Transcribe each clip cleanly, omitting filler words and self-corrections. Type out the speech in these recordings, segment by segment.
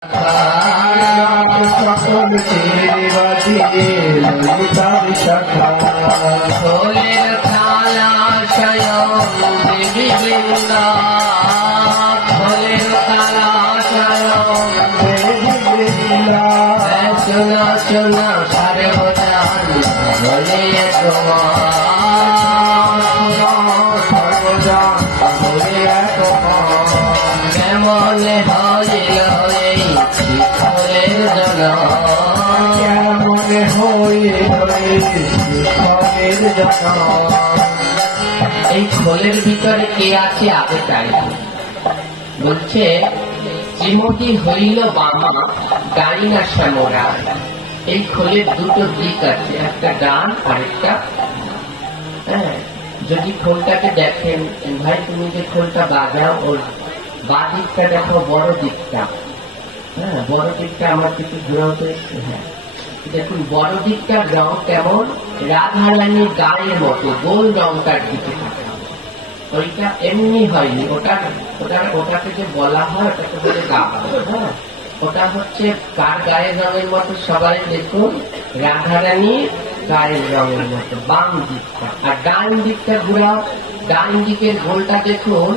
সকল ঢোলের থালা স্বয়ং দেবী বৃন্দা, ঢোলের থালা স্বয়ং দেবী বৃন্দা। শোনা শোনা সর্বদান বলে তোমার সর্বদান বলে কেমন হইল এই শিখরের জন্য, কেমন হয়ে জন্য। এই খোলের ভিতরে কে আছে আগে তাই বলছে। শ্রীমতী হইল বামা গাড়ি না শ্যামরা। এই খোলের দুটো দিক আছে, একটা ডান আর একটা। হ্যাঁ, যদি খোলটাকে দেখেন ভাই, তুমি যে খোলটা বাজাও ওর বা দিকটা দেখো, বড় দিকটা। হ্যাঁ, বড় দিকটা আমার কিছু ঘুরাতে। হ্যাঁ, দেখুন বড় দিকটার রং কেমন, রাধারানীর গায়ের মতো গোল রংটার দিকে থাকে। ওইটা এমনি হয়নি, ওটাকে যে বলা হয় ওটাকে বলে গা। হ্যাঁ, ওটা হচ্ছে কার গায়ের রঙের মতো, সবাই দেখুন রাধারানীর গায়ের রঙের মতো বাম দিকটা। আর ডান দিকটা ঘুরাও, ডান দিকের গোলটা দেখুন,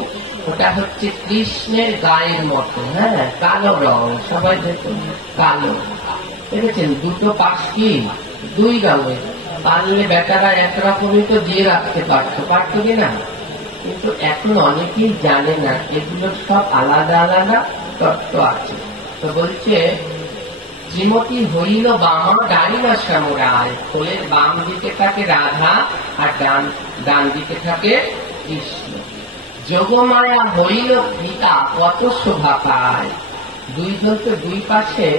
ওটা হচ্ছে কৃষ্ণের গায়ের মতো। হ্যাঁ, কালো রং, সবাই দেখুন কালো। দেখেছেন দুটো পাশ কি দুই রঙের। পারলে বেটারা একরকমই তো দিয়ে রাখতে পারতো কিনা, কিন্তু এখন অনেকেই জানে না এগুলো সব আলাদা আলাদা তত্ত্ব আছে। তো বলছে শ্রীমতী হইল বামা গাড়ি না শ্যামরায়। খোলের বাম দিকে থাকে রাধা আর ডান দিকে থাকে কৃষ্ণ। যোগমায়া হইল পিতা কত শোভা পায়। দুইজন তো দুই পাশে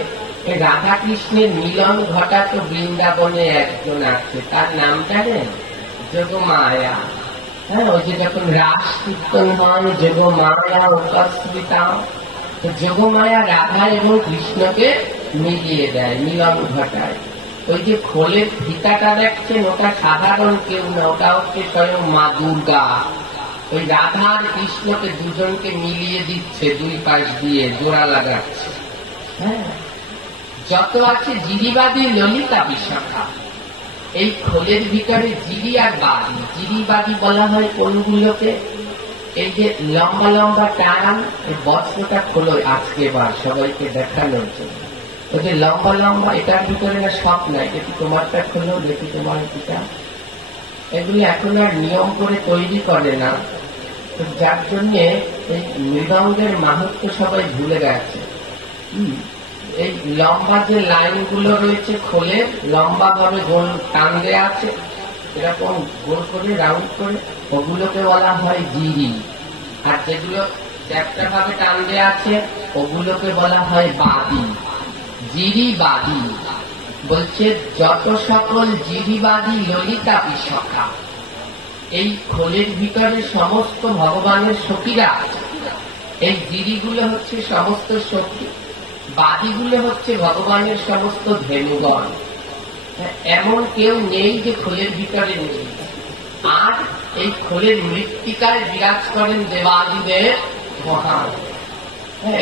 রাধা কৃষ্ণের মিলন ঘটাতো বৃন্দাবনে একজন আছে, তার নাম জানেন? যোগমায়া। হ্যাঁ, ওই যে যখন রাস কীর্তন হয় যোগমায়া উপস্থিতা, যোগমায়া রাধা এবং কৃষ্ণকে মিলিয়ে দেয়, মিলন ঘটায়। ওই যে খোলের ফিতাটা দেখছেন, ওটা সাধারণ কেউ না, ওটা হচ্ছে স্বয়ং মা দুর্গা। ওই রাধা আর কৃষ্ণকে দুজনকে মিলিয়ে দিচ্ছে, দুই পাশ দিয়ে জোড়া লাগাচ্ছে। হ্যাঁ, যত আছে জিরিবাদী ললিতা বিশাখা। এই খোলের ভিতরে জিরি আর বাদি। জিরিবাদী বলা হয় কোনগুলোকে, এই যে লম্বা লম্বা টান, এই বস্ত্রটা খোলো আজকে এবার সবাইকে দেখানোর জন্য। ওই যে লম্বা লম্বা, এটার ভিতরে না সব নাই, দেখি তোমারটা খোলো, দেখি তোমার পিতা। এগুলো এখন আর নিয়ম করে তৈরি করে না, যার জন্য এই মৃদঙ্গের মাহাত্ম্য সবাই ভুলে গেছে। এই লম্বা যে লাইন গুলো রয়েছে খোলে, লম্বা ভাবে গোল টান দেয়া আছে, এরকম গোল করে রাউন্ড করে, ওগুলোকে বলা হয় জিরি। আর যেগুলো একটা ভাবে টান দেয়া আছে ওগুলোকে বলা হয় বাদি। জিরি বাদি বলছে যত সকল জিরিবাদী ললিতা বিশাখা। এই খোলের ভিতরে সমস্ত ভগবানের সখীরা। এই জিরিগুলো হচ্ছে সমস্ত সখী, বাদিগুলো হচ্ছে ভগবানের সমস্ত ধেনুগণ। এমন কেউ নেই যে খোলের ভিতরে নেই। আর এই খোলের মৃত্তিকায় বিরাজ করেন দেবাদিদেব মহান।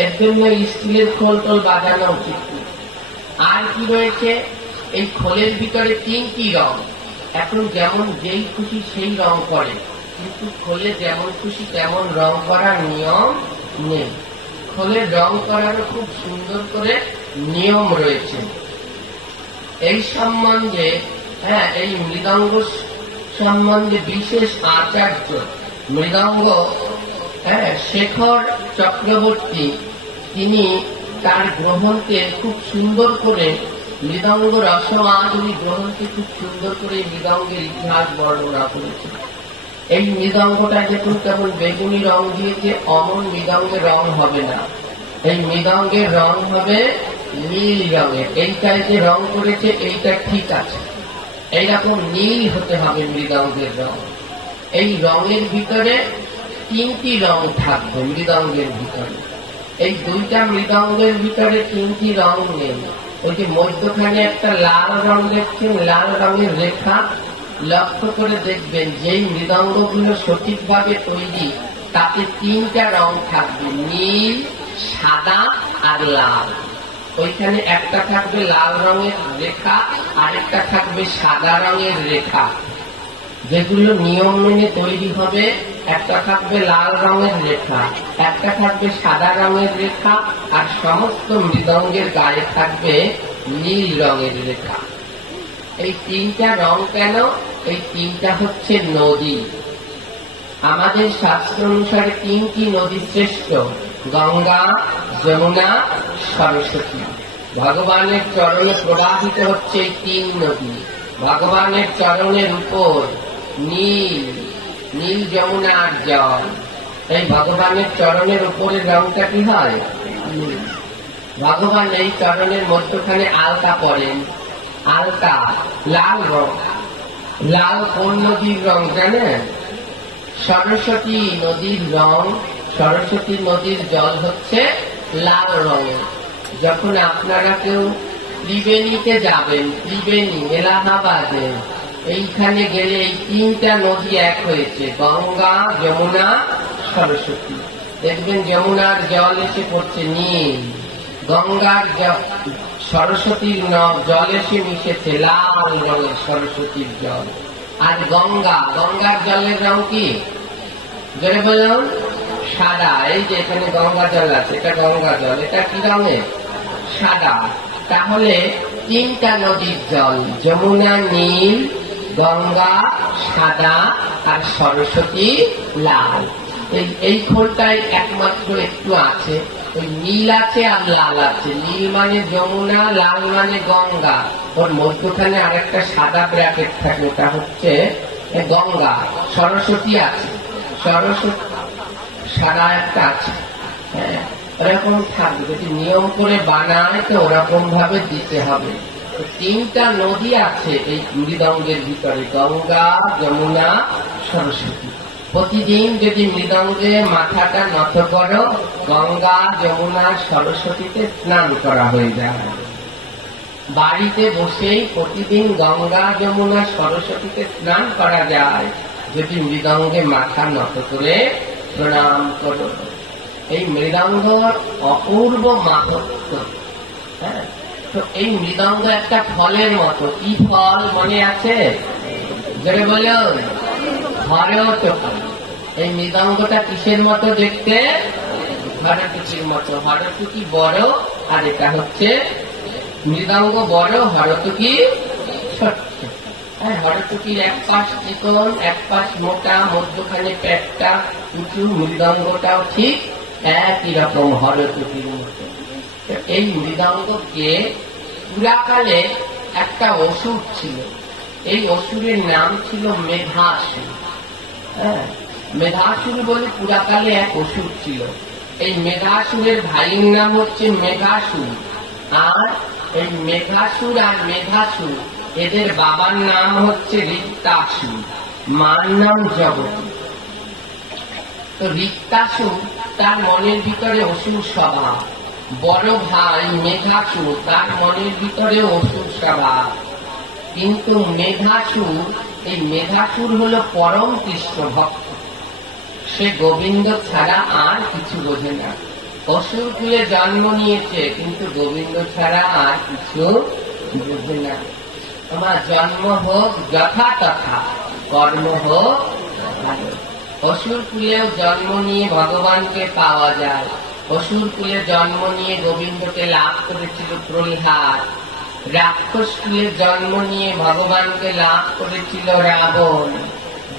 এর জন্য স্টিলের খোল টোল বাজানো উচিত। আর কি রয়েছে, এই খোলের ভিতরে তিনটি রং। এখন যেমন যেই খুশি সেই রং করে, কিন্তু খোলে যেমন খুশি তেমন রং করার নিয়ম নেই। খোলের রং করারও খুব সুন্দর করে নিয়ম রয়েছে। এই সম্বন্ধে, হ্যাঁ, এই মৃদঙ্গ সম্বন্ধে বিশেষ আচার্য মৃদঙ্গ শেখর চক্রবর্তী, তিনি তার গ্রহণকে খুব সুন্দর করে, মৃদঙ্গ রসমাধুরী গ্রহণকে খুব সুন্দর করে মৃদঙ্গের ইতিহাস বর্ণনা করেছে। এই মৃদঙ্গটা দেখুন কেমন বেগুনি রং দিয়েছে, অমন মৃদঙ্গের রং হবে না। এই মৃদঙ্গের রং হবে নীল রঙের। এইটাই যে রং করেছে এইটা ঠিক আছে, এইরকম নীল হতে হবে মৃদঙ্গের রং। এই রঙের ভিতরে তিনটি রং থাকবে মৃদঙ্গের ভিতরে। এই দুইটা মৃদঙ্গের ভিতরে তিনটি রং নেই। ওই যে মধ্যখানে একটা লাল রং দেখছেন, লাল রঙের রেখা, লক্ষ্য করে দেখবেন যেই মৃদঙ্গগুলো সঠিকভাবে তৈরি তাতে তিনটা রং থাকবে, নীল, সাদা আর লাল। ওইখানে একটা থাকবে লাল রঙের রেখা, আরেকটা থাকবে সাদা রঙের রেখা, যেগুলো নিয়ম মেনে তৈরি হবে। একটা থাকবে লাল রঙের রেখা, একটা থাকবে সাদা রঙের রেখা, আর সমস্ত মৃদঙ্গের গায়ে থাকবে নীল রঙের রেখা। এই তিনটা রং কেন? এই তিনটা হচ্ছে নদী। আমাদের শাস্ত্র অনুসারে তিনটি নদী শ্রেষ্ঠ: গঙ্গা, যমুনা, সরস্বতী। ভগবানের চরণে প্রবাহিত হচ্ছে এই তিন নদী। ভগবানের চরণের উপর নীল নীল যমুনার জল। এই ভগবানের চরণের উপরের রংটা কি হয়? নীল। ভগবান এই চরণের মধ্যখানে আলতা পরেন, আলতা লাল রং। লাল কোন নদীর রং জানেন? সরস্বতী নদীর রং। সরস্বতী নদীর জল হচ্ছে লাল রঙের। যখন আপনারা কেউ ত্রিবেণীতে যাবেন, ত্রিবেণী এলাহাবাদে, এইখানে গেলে এই তিনটা নদী এক হয়েছে, গঙ্গা, যমুনা, সরস্বতী। দেখবেন যমুনার জল এসে পড়ছে নীল, গঙ্গার সরস্বতীর জল এসে মিশেছে লাল রঙের সরস্বতীর জল। আর গঙ্গার জলের রং কি? জলে বলুন, সাদা। এই যে এখানে গঙ্গা জল আছে, এটা গঙ্গা জল, এটা কি রঙের? সাদা। তাহলে তিনটা নদীর জল, যমুনা নীল, গঙ্গা সাদা, আর সরস্বতী লাল। এই খোলটায় একমাত্র একটু আছে, ওই নীল আছে আর লাল আছে। নীল মানে যমুনা, লাল মানে গঙ্গা। ওর মধ্যখানে আরেকটা সাদা ব্র্যাকেট থাকে, ওটা হচ্ছে গঙ্গা। সরস্বতী আছে, সরস্বতী সাদা একটা আছে। হ্যাঁ, ওরকম থাকবে। যদি নিয়ম করে বানায় তো ওরকম ভাবে দিতে হবে। তিনটা নদী আছে এই মৃদঙ্গের ভিতরে, গঙ্গা, যমুনা, সরস্বতী। প্রতিদিন যদি মৃদঙ্গে মাথাটা নত করো, গঙ্গা, যমুনা, সরস্বতীতে স্নান করা হয়ে যায়। বাড়িতে বসেই প্রতিদিন গঙ্গা, যমুনা, সরস্বতীতে স্নান করা যায় যদি মৃদঙ্গে মাথা নত করে প্রণাম করো। এই মৃদঙ্গ অপূর্ব মাহাত্ম্য। হ্যাঁ, তো এই মৃদঙ্গ একটা ফলের মতো। কি ফল মনে আছে? যেটা বলুন, হরতকি। এই মৃদঙ্গটা কিসের মতো দেখতে? হরতকির মতো। হরতকি বড়, আর এটা হচ্ছে মৃদঙ্গ বড়, হরতকি ছোট। হ্যাঁ, হরতকির এক পাশ চিকন, এক পাশ মোটা, মধ্যখানে পেটটা উঁচু। মৃদঙ্গটাও ঠিক একই রকম হরতকির মতো। এই মৃদঙ্গকে পুরাকালে একটা অসুর ছিল। এই অসুরের নাম ছিল মেধাসুর। হ্যাঁ, মেধাসুর বলে পুরাকালে এক অসুর ছিল। এই মেধাসুরের ভাইয়ের নাম হচ্ছে মেঘাসুর। আর এই মেঘাসুর আর মেধাসুর, এদের বাবার নাম হচ্ছে রিক্তাসুর, মার নাম জগতী। তো রিক্তাসুর, তার মনের ভিতরে অসুর স্বভাব। বড় ভাই মেঘাসুর, তার মনের ভিতরে অসুর স্বভাব। কিন্তু মেঘাসুর, এই মেঘাসুর হলো পরম কৃষ্ণ ভক্ত। সে গোবিন্দ ছাড়া আর কিছু বোঝে না। অসুর কুলে জন্ম নিয়েছে, কিন্তু গোবিন্দ ছাড়া আর কিছু বোঝে না। তোমার জন্ম হোক যথা তথা, কর্ম হোক ভালো। অসুর কুলেও জন্ম নিয়ে ভগবানকে পাওয়া যায়। অসুর কুলে জন্ম নিয়ে গোবিন্দকে লাভ করেছিল প্রহ্লাদ। রাক্ষস কুলে জন্ম নিয়ে ভগবানকে লাভ করেছিল রাবণ।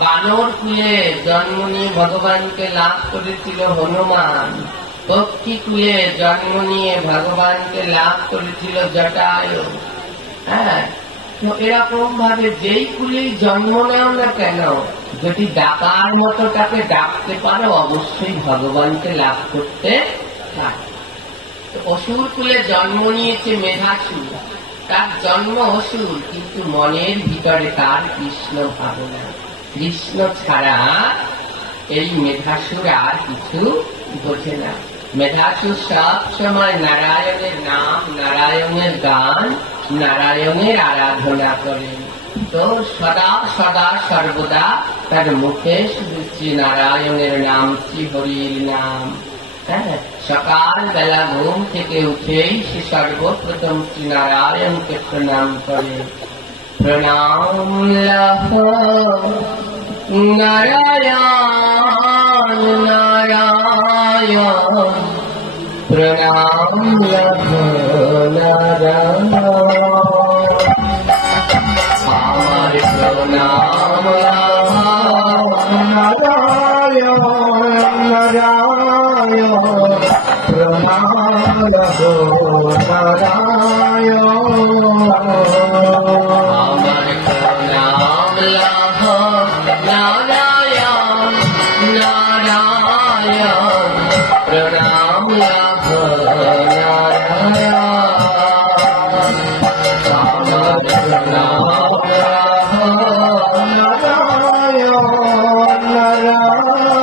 বানর কুলে জন্ম নিয়ে ভগবানকে লাভ করেছিল হনুমান। পক্ষী কুলে জন্ম নিয়ে ভগবানকে লাভ করেছিল জটায়ু। হ্যাঁ, তো এরকম ভাবে যেই কুলেই জন্ম নাও না কেন, যদি ডাকার মতো তাকে ডাকতে পারো, অবশ্যই ভগবানকে লাভ করতে পারো। অসুর কুলে জন্ম নিয়েছে মেধাসুর। তার জন্ম অসুর, কিন্তু মনের ভিতরে তার কৃষ্ণ ভাবনা। কৃষ্ণ ছাড়া এই মেধাসুর আর কিছু বোঝে না। মেধাসুর সব সময় নারায়ণের নাম, নারায়ণের গান, নারায়ণের আরাধনা করেন। তো সদা সদা সর্বদা তার মুখে শুধু শ্রী নারায়ণের নাম, শ্রী হরির নাম। হ্যাঁ, সকালবেলা ঘুম থেকে উঠেই সে সর্বপ্রথম শ্রী নারায়ণকে প্রণাম করে। প্রণাম লহ নারায়ণ নারায়ণ, প্রণাম লহ নারায়ণ। আমার প্রণাম লহ নারায়ণ নারায়ণ, প্রণাম লহো নারায়ণ। আমার প্রণাম লহ নারায়ণ নারায়ণ, প্রণাম লহ নারায়ণ। আমার প্রণাম লহ নারায়ণ নারায়ণ,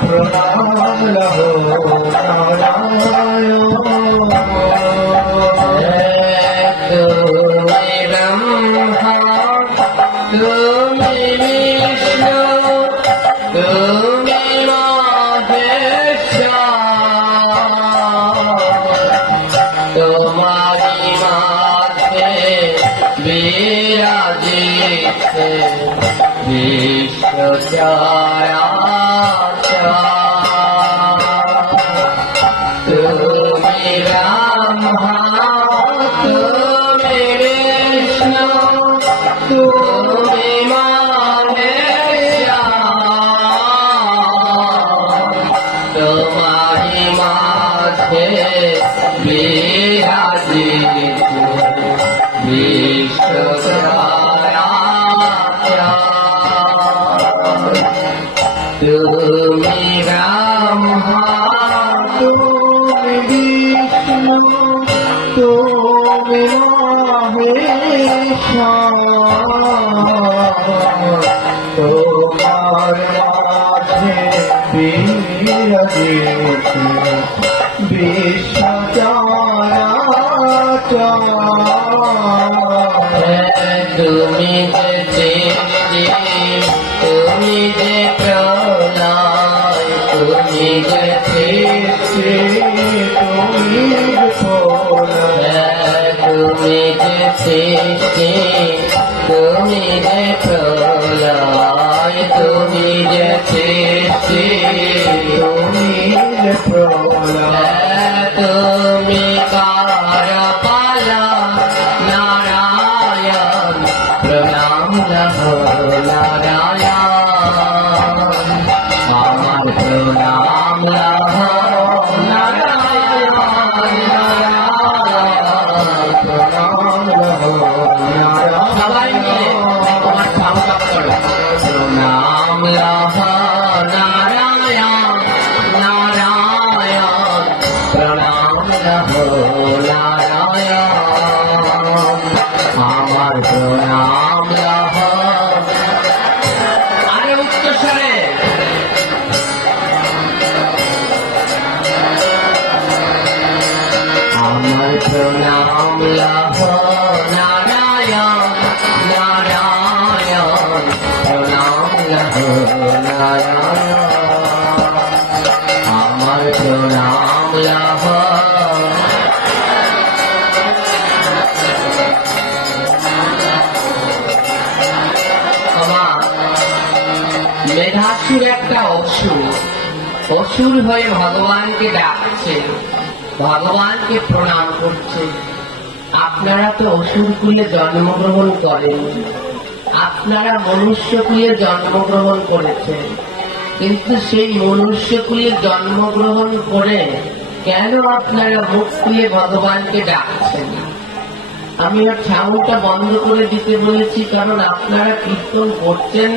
প্রণাম লহো নারায়ণ। তুমি ব্রহ্মা তুমি বিষ্ণু তুমি মহেশ্বর, তোমারি মাঝে বিরাজিতে বিশ্ব তুমি ব্রহ্মা তুমি বিষ্ণু তুমি মহেশ্বর, তোমারি মাঝে বিরাজিতে বিশ্ব তুমি ব্রহ্মা তুমি বিষ্ণু তুমি মহেশ্বর, তোমার মাঝে বিরাজিতে বিশ্ব চরাচর। তুমি যে সৃষ্টি তুমি যে প্রলয়, তুমি যে সৃষ্টি তুমি তুমি যে সৃষ্টি তুমি যে প্রলয়, তুমি যে সৃষ্টি তুমি তুমি কারপালা নারায়ণ, প্রণাম লহো নারায়ণ। আমার প্রণাম লহো নারায়ণ নারায়ণ। সবাই মিলে তোমার ঠাকুর করো। প্রণাম লহো নারায়ণ নারায়ণ, প্রণাম লহো নারায়ণ। আমার প্রণাম লহো, আরে উচ্চস্বরে আমার প্রণাম লহো নারায়ণ নারায়ণ, প্রণাম লহো নারায়ণ। আমার প্রণাম লহো মেধাসুর একটা অসুর হয়ে ভগবানকে ডাকছে, ভগবানকে প্রণাম করছে। আপনারা তো অসুর কুলে জন্মগ্রহণ করেন, আপনারা মনুষ্য কুলে জন্মগ্রহণ করেছেন, কিন্তু সেই মনুষ্য কুলে জন্মগ্রহণ করে কেন আপনারা মুখ খুলে ভগবানকে ডাকছেন? আমি আর ছাউটা বন্ধ করে দিতে বলেছি, কারণ আপনারা কীর্তন করছেন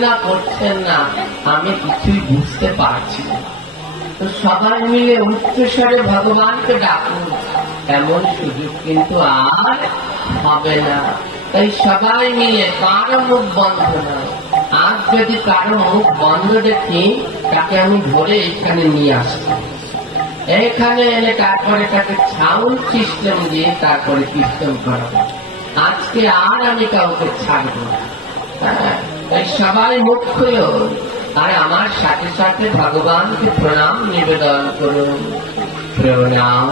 না আমি কিছুই বুঝতে পারছি না। তো সবাই মিলে উচ্চস্বরে ভগবানকে ডাকুন, এমন সুযোগ কিন্তু আর হবে না। তাই সবাই মিলে কারো মুখ বন্ধ না। আজ যদি কারো মুখ বন্ধ দেখি, তাকে আমি ধরে এখানে নিয়ে আসবো, এখানে এনে তারপরে তাকে সাউন্ড সিস্টেম দিয়ে তারপরে কীর্তন করাবো। আজকে আর আমি কাউকে ছাড়বো না। তাই সবাই মুখ খুলো, আর আমার সাথে সাথে ভগবানকে প্রণাম নিবেদন করুন। প্রণাম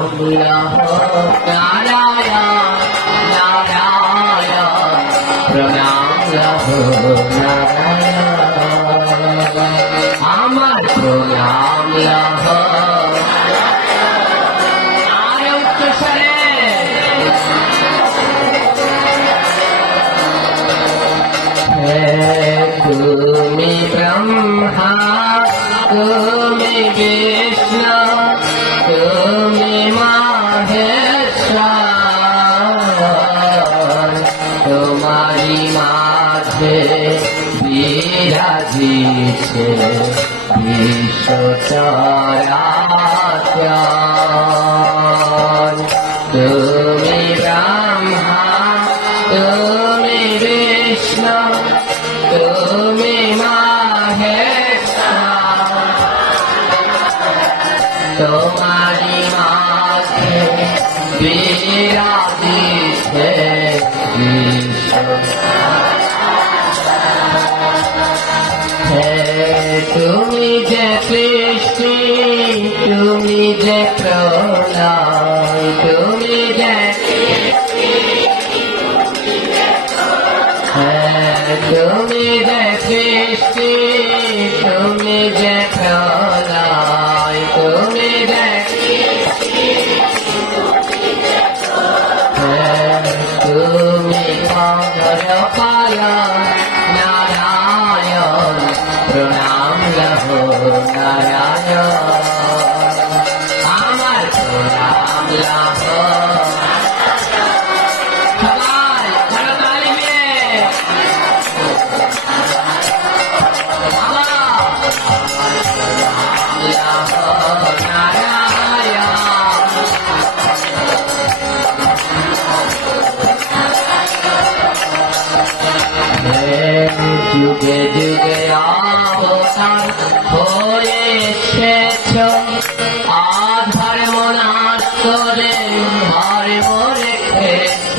নারায়ণ নারায়ণ, প্রণাম নারায়ণ, আমার প্রণাম আর উচ্চস্বরে তুমি ব্রহ্মা তুমি বিষ্ণু তুমি মহেশ্বর, তোমারি মাঝে বিরাজিছে বিশ্ব চরাচর। তুমি ব্রহ্মা তুমি বিষ্ণু তুমি মহেশ্বর, তোমারি মাঝে বিরাজিছে বিশ্ব। তুমি যে সৃষ্টি তুমি যে প্রলয়, তুমি যে তুমি যে সৃষ্টি তুমি যে প্রলয়, তুমি যে তুমি পালন নারায়ণ, প্রণাম লহো নারায়ণ, আমার প্রণাম লহো। সবাই করতালি দিয়ে যুগে যুগে অবতার হয়ে এসেছ, আধর্ম নাশ করে ধর্ম রেখেছ।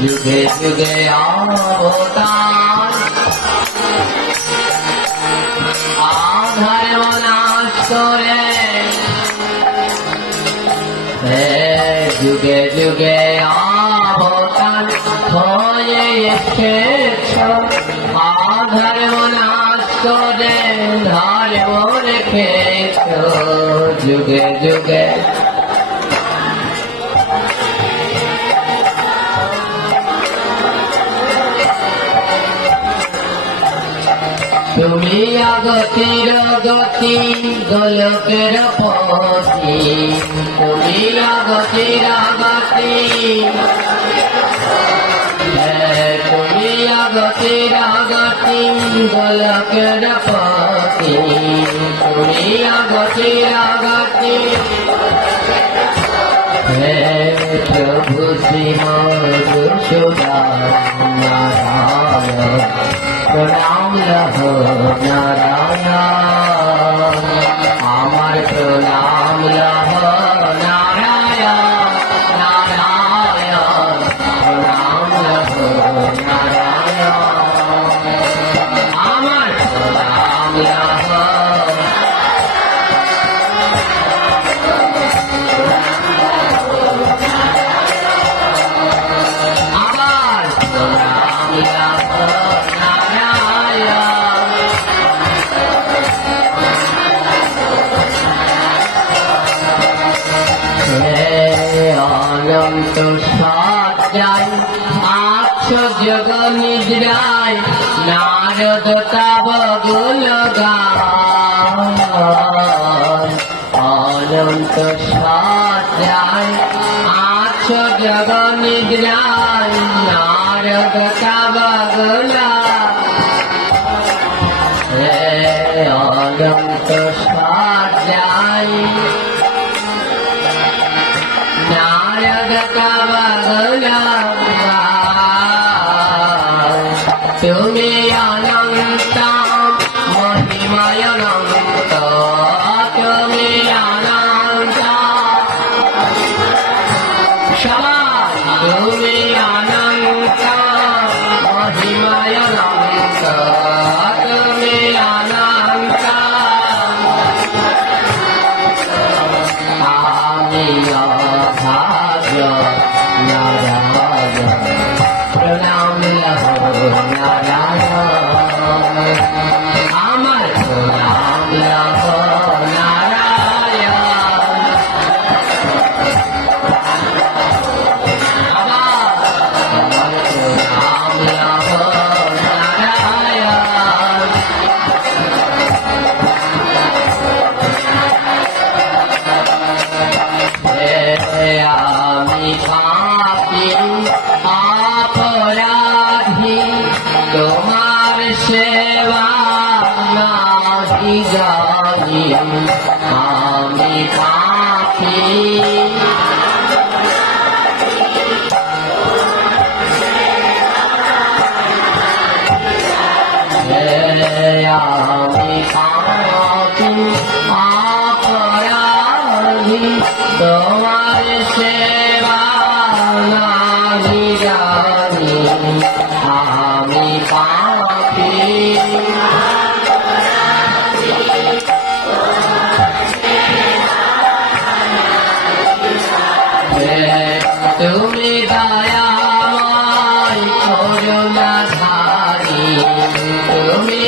যুগে যুগে অবতার আধর্ম নাশ করে, যুগে যুগে অবতার হয়ে এসেছ, আধর্ম নাশ করে ধর্ম রেখেছ। যুগে যুগে তুমি আগতির গতি গোলকের পতি, তুমি আগতির গতি, তুমি আগতির গতি গোলকের পতি, তুমি আগতির গতি। হে প্রভু শ্রী মধুসূদন নারায়ণ, প্রণাম লহো নারায়ণ, আমার প্রণাম লহো নারায়ণ নারায়ণ, প্রণাম লহো নারায়ণ, আমার প্রণাম লহো। আমার প্রণাম লহো অনন্ত সজ্জায় আছো জগ নিদ্রায়, নারদ তব গুণগান। অনন্ত সজ্জায় আছো জগ নিদ্রায়, নারদ তব গুণগান। অনন্ত সজ্জায় নারদ তব গুণগান। তুমি অনন্ত মহিমায় অনন্ত, তুমি অনন্ত সবাই, তুমি অনন্ত মহিমায় অনন্ত, তুমি অনন্ত আমি পাপী অপরাধী তোমার সেবা নাহি জানি আমি পাপী আমি পাপী অপরাধী তোমার সেবা নাহি জানি আমি পাপী তুমি দয়াময় করুণাধারী তুমি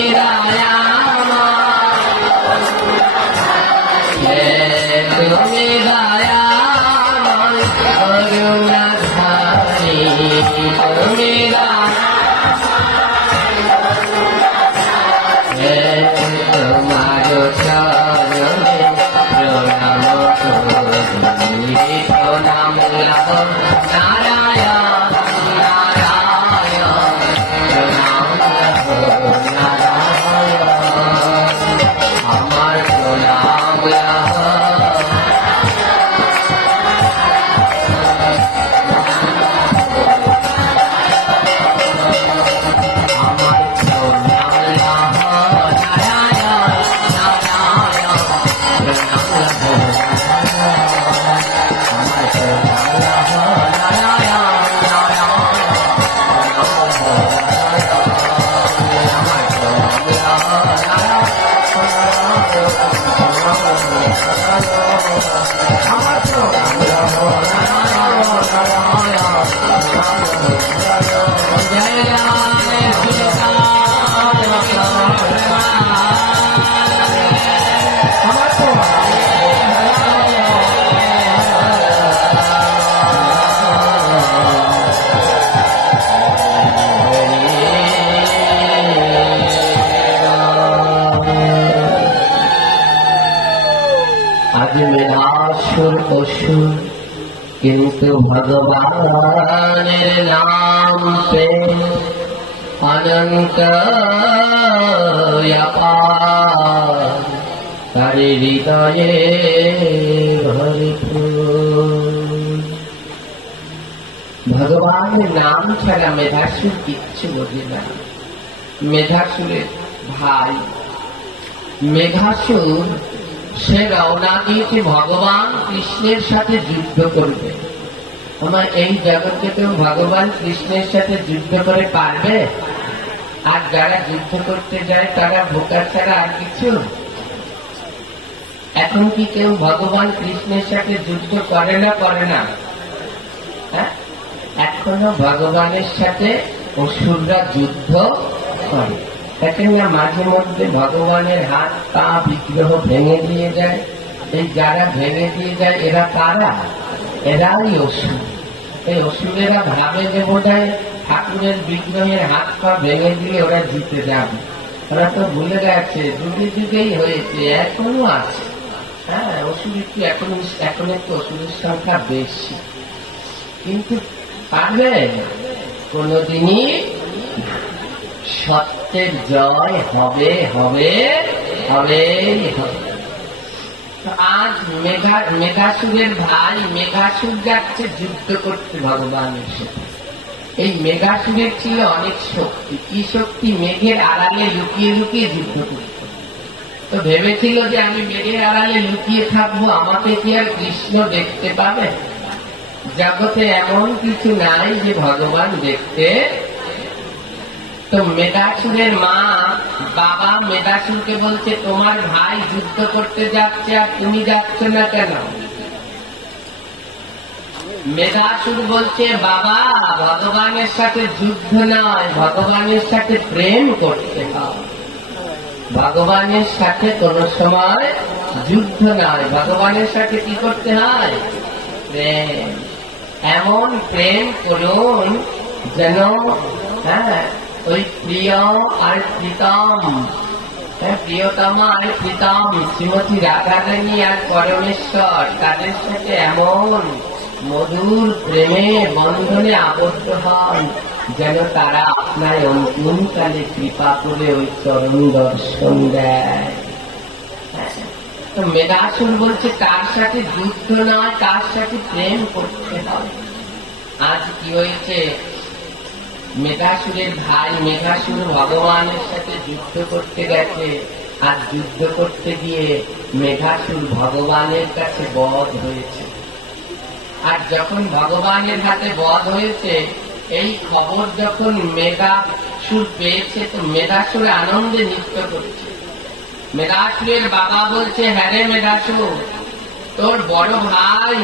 তুমি দয়াময় করুণাধারী তুমি তোমার চরণে প্রণাম করি প্রণাম নারায়ণ নারায়ণ প্রণাম নারায়ণ আমার প্রণাম আজ মেধাসুর অসুর কিন্তু ভগবানের নাম পে অনন্ত তার হৃদয়ে ভগবানের নাম ছাড়া মেধাসুর কিচ্ছু বোঝে না। মেধাসুরের ভাই মেঘাসুর সে রওনা দিয়েছে ভগবান কৃষ্ণের সাথে যুদ্ধ করবে। আমার এই জগতে কেউ ভগবান কৃষ্ণের সাথে যুদ্ধ করে পারবে? আর যারা যুদ্ধ করতে যায় তারা বোকা ছাড়া আর কিছু? এখন কি কেউ ভগবান কৃষ্ণের সাথে যুদ্ধ করে না? করে না? হ্যাঁ, এখনো ভগবানের সাথে অসুররা যুদ্ধ করে। দেখেন না, মাঝে মধ্যে ভগবানের হাত পা বিগ্রহ ভেঙে দিয়ে যায়। এই যারা ভেঙে দিয়ে যায় এরা কারা? এরাই অসুর। এই অসুরেরা ভাবে যে বোধহয় ঠাকুরের বিগ্রহের হাত পা ভেঙে দিয়ে ওরা জিতে যাবে। ওরা তো ভুলে গেছে যুগে যুগেই হয়েছে, এখনো আছে। হ্যাঁ, অসুর একটু এখন একটু অসুরের সংখ্যা বেশি, কিন্তু পারবে কোনদিনই। সত্যের জয় হবে হবে হবে হবে। আজ মেঘাসুরের ভাই মেঘাসুর যাচ্ছে যুদ্ধ করতে ভগবানের সাথে। এই মেঘাসুরের ছিল অনেক শক্তি। কি শক্তি? মেঘের আড়ালে লুকিয়ে লুকিয়ে যুদ্ধ করত। তো ভেবেছিল যে আমি মেঘের আড়ালে লুকিয়ে থাকবো, আমাকে কি আর কৃষ্ণ দেখতে পাবে? জগতে এমন কিছু নাই যে ভগবান দেখতে। তো মেঘাসুরের মা বাবা মেঘাসুরকে বলছে, তোমার ভাই যুদ্ধ করতে যাচ্ছে আর তুমি যাচ্ছ না কেন? মেঘাসুর বলছে, বাবা, ভগবানের সাথে যুদ্ধ নয়, ভগবানের সাথে প্রেম করতে হয়। ভগবানের সাথে কোন সময় যুদ্ধ নয়, ভগবানের সাথে কি করতে হয়? প্রেম। এমন প্রেম করুন যেন ওই প্রিয় আর প্রীতম, প্রিয়তমা আর প্রীতম শ্রীমতী রাধারানী আর পরমেশ্বর, তাদের সাথে এমন মধুর প্রেমে বন্ধনে আবদ্ধ হন, যেন তারা আপনার অন্তিমকালে কৃপা করে ওই চরণ দর্শন দেয়। তো মেঘাসুর বলছে কার সাথে যুদ্ধ নয়, কার সাথে প্রেম করতে হবে। আজ কি হয়েছে, মেঘাসুরের ভাই মেঘাসুর ভগবানের সাথে যুদ্ধ করতে গেছে, আর যুদ্ধ করতে গিয়ে মেঘাসুর ভগবানের কাছে বধ হয়েছে। আর যখন ভগবানের হাতে বধ হয়েছে, এই খবর যখন মেঘাসুর পেয়েছে, তো মেঘাসুর আনন্দে নৃত্য করছে। মেঘাসুরের বাবা বলছে, হ্যাঁ রে মেঘাসুর, তোর বড় ভাই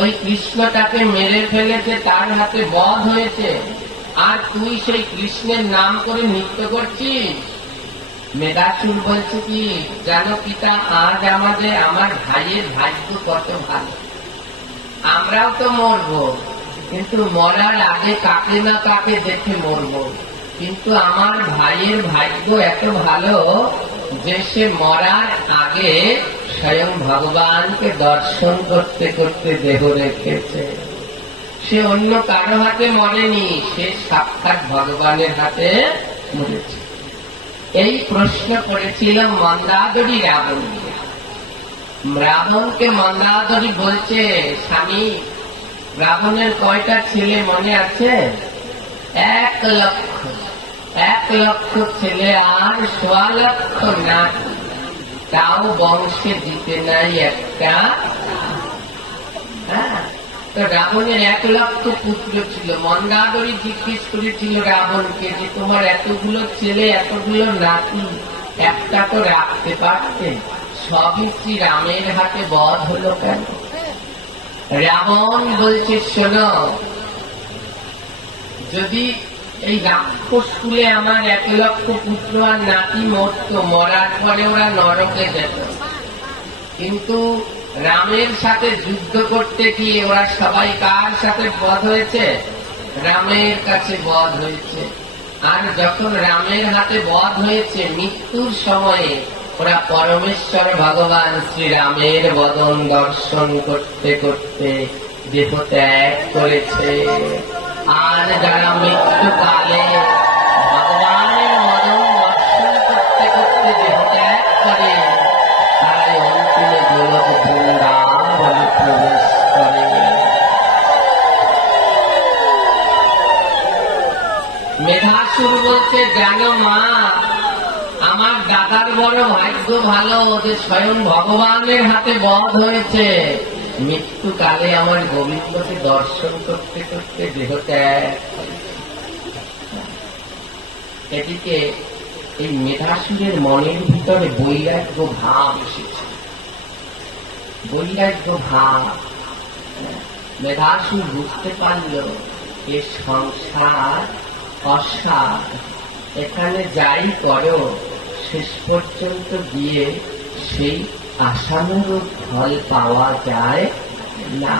ওই কৃষ্ণটাকে মেরে ফেলেছে, তার হাতে বধ হয়েছে, আর তুই সেই কৃষ্ণের নাম করে নৃত্য করছিস। মেঘাসুর বলছে কি জানো পিতা, আজ আমার ভাইয়ের ভাগ্য কত ভালো। আমরাও তো মরবো, কিন্তু মরার আগে কাকে না কাকে দেখে মরবো। কিন্তু আমার ভাইয়ের ভাগ্য এত ভালো যে সে মরার আগে স্বয়ং ভগবানকে দর্শন করতে করতে দেহ রেখেছে। সে অন্য কারো হাতে মরেনি, সে সাক্ষাৎ ভগবানের হাতে মরেছে। এই প্রশ্ন করেছিল মন্দাদরী রাবণকে। রাবণকে মন্দাদরী বলছে, স্বামী, রাবণের কয়টা ছেলে মনে আছে? 1,00,000 ছেলে আর 1,00,000 নাতি, তাও বংশে দিতে নাই একটা। তো রাবণের 1,00,000 পুত্র ছিল। মন্দাদরী জিজ্ঞেস করেছিল রাবণকে যে তোমার এতগুলো ছেলে এতগুলো নাতি, একটা তো রাখতে পারতে, সবই শ্রী রামের হাতে বধ হলো কেন? রাবণ বলছে, শোনো, যদি এই রাক্ষস কুলে আমার 1,00,000 পুত্র আর নাতি মরত, মরার পরে ওরা নরকে যেত, কিন্তু রামের সাথে যুদ্ধ করতে গিয়ে ওরা সবাই কার সাথে বধ হয়েছে? রামের কাছে বধ হয়েছে। আর যখন রামের হাতে বধ হয়েছে, মৃত্যুর সময়ে ওরা পরমেশ্বর ভগবান শ্রীরামের বদন দর্শন করতে করতে দেহ ত্যাগ করেছে। আর যারা মৃত্যুকালে ভগবানের বদন দর্শন করতে করতে দেহ ত্যাগ করে, তারাই অন্তিমে গোলক বৃন্দাবনে প্রবেশ করে। মেঘাসুর বলছে, জানো মা, আমার দাদার বড় ভাগ্য ভালো যে স্বয়ং ভগবানের হাতে বধ হয়েছে। মৃত্যুকালে আমার গোবিন্দকে দর্শন করতে করতে দেহ ত্যাগ। এদিকে এই মেঘাসুরের মনের ভিতরে বৈরাগ্য ভাব এসেছে। বৈরাগ্য ভাব। মেঘাসুর বুঝতে পারল এ সংসার অসার, এখানে যাই করো শেষ পর্যন্ত গিয়ে সেই আশানুরূপ ফল পাওয়া যায় না।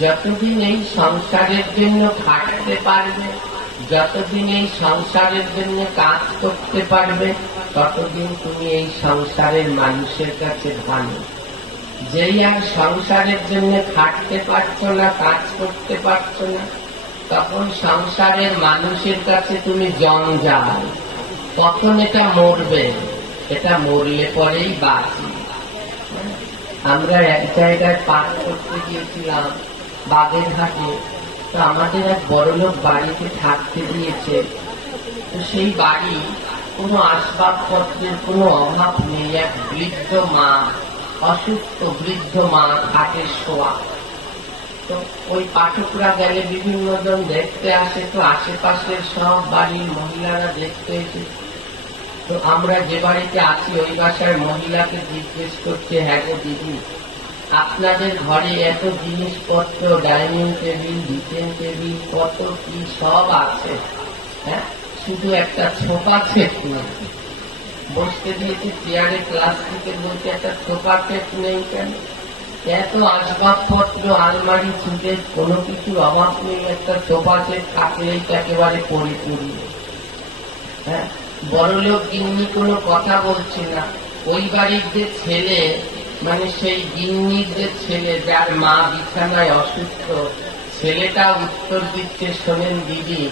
যতদিন এই সংসারের জন্য খাটতে পারবে, যতদিন এই সংসারের জন্য কাজ করতে পারবে, ততদিন তুমি এই সংসারের মানুষের কাছে ভালো। যেই আর সংসারের জন্য খাটতে পারছো না, কাজ করতে পারছো না, তখন সংসারের মানুষের কাছে তুমি জঞ্জাল। কখন এটা মরবে, এটা মরলে পরেই বাঁচি। আমরা এক জায়গায় পাঠ করতে গিয়েছিলাম বাগেরহাটে, তো আমাদের এক বড়লোক বাড়িতে থাকতে দিয়েছে। তো সেই বাড়ি কোনো আসবাবপত্রের কোনো অভাব নেই। এক বৃদ্ধ মা, অসুস্থ বৃদ্ধ মা, খাটে শোয়া। তো ওই পাঠকরা গেলে বিভিন্ন জন দেখতে আসে, তো আশেপাশের সব বাড়ির মহিলারা দেখতে এসে, তো আমরা যে বাড়িতে আছি ওই বাসার মহিলাকে জিজ্ঞেস করছে, হ্যাঁ গো দিদি, আপনাদের ঘরে এত জিনিসপত্র, ডাইনিং টেবিল, কিচেন টেবিল, কত কি সব আছে, হ্যাঁ, শুধু একটা সোফা সেট নেই। বসতে দিয়েছে চেয়ারে প্লাস্টিকের, বলছে একটা সোফা সেট নেই কেন? এত আসবাবপত্র, আলমারি, ছুটে কোনো কিছুর অভাব নেই, একটা সোফা সেট থাকলেই একেবারে পরিপূর্ণ। হ্যাঁ, বড়লোক গিন্নি কোনো কথা বলছে না। ওই বাড়ির যে ছেলে, মানে সেই গিন্নির যে ছেলে, যার মা বিছানায় অসুস্থ, ছেলেটা উত্তর দিচ্ছে, শোনেন দিদি,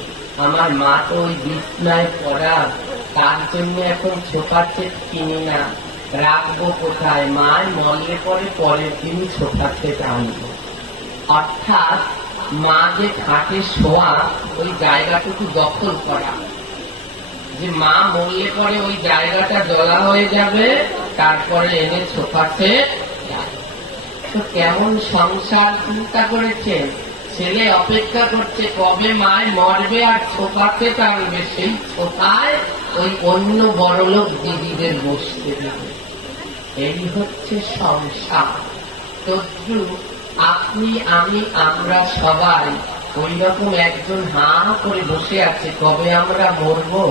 আমার মা তো ওই বিছনায় পড়া, তার জন্য এখন সোফা সেট কিনি না, রাখবো কোথায়, মায় মরলে পরে পরের দিনই সোফা সেট আনবো। অর্থাৎ মা যে খাটে শোয়া, ওই জায়গাটুকু দখল করা, যে মা মরলে পরে ওই জায়গাটা জলা হয়ে যাবে, তারপরে এনে সোফা সেট। তো কেমন সংসার চিন্তা করেছেন, ছেলে অপেক্ষা করছে কবে মায় মরবে আর সোফা সেট আনবে, সেই সোফায় ওই অন্য বড়লোক দিদিদের বসতে দেবে। এই হচ্ছে সংসার। তদ্রু আপনি, আমি, আমরা সবাই ওই রকম একজন হা করে বসে আছে, কবে আমরা মরবো,